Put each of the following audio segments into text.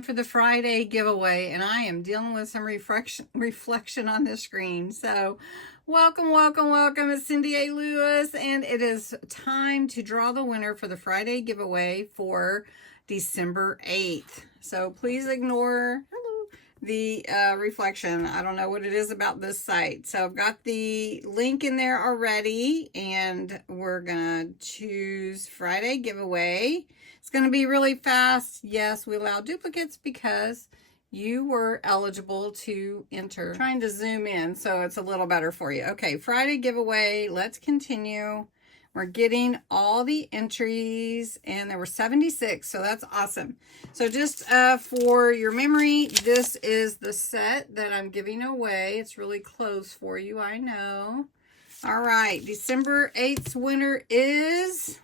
time for the Friday giveaway, and I am dealing with some reflection on the screen. So welcome, welcome, welcome. It's CindyALewis, and it is time to draw the winner for the Friday giveaway for December 8th. So please ignore the reflection. I don't know what it is about this site. So I've got the link in there already, and we're gonna choose Friday giveaway. It's gonna be really fast. Yes, we allow duplicates because you were eligible to enter. I'm trying to zoom in so it's a little better for you. Okay, Friday giveaway. Let's continue. We're getting all the entries, and there were 76, so that's awesome. So just for your memory, this is the set that I'm giving away. It's really close for you, I know. All right, December 8th's winner is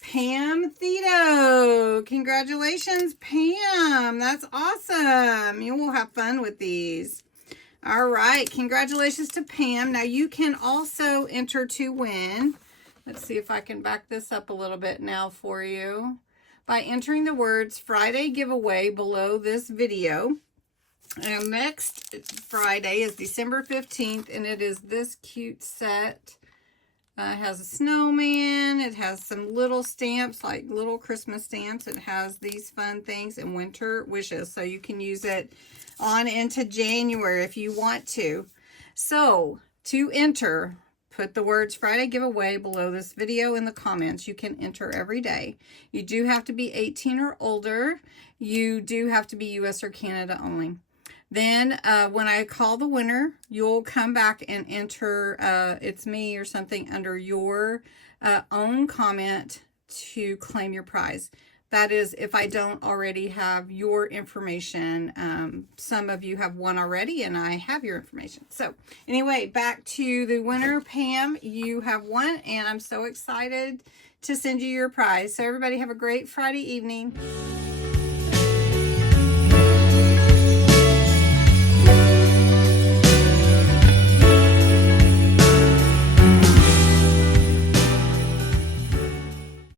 Pam Thito. Congratulations, Pam. That's awesome. You will have fun with these. All right, congratulations to Pam. Now you can also enter to win. Let's see if I can back this up a little bit now for you. By entering the words Friday giveaway below this video. And next Friday is December 15th, and it is this cute set. It has a snowman. It has some little stamps, like little Christmas stamps. It has these fun things and winter wishes, so you can use it on into January if you want to. So to enter, put the words Friday giveaway below this video in the comments. You can enter every day. You do have to be 18 or older. You do have to be US or Canada only. Then when I call the winner, you'll come back and enter it's me or something under your own comment to claim your prize. That is, if I don't already have your information. Some of you have won already, and I have your information. So anyway, back to the winner, Pam. You have won, and I'm so excited to send you your prize. So everybody have a great Friday evening.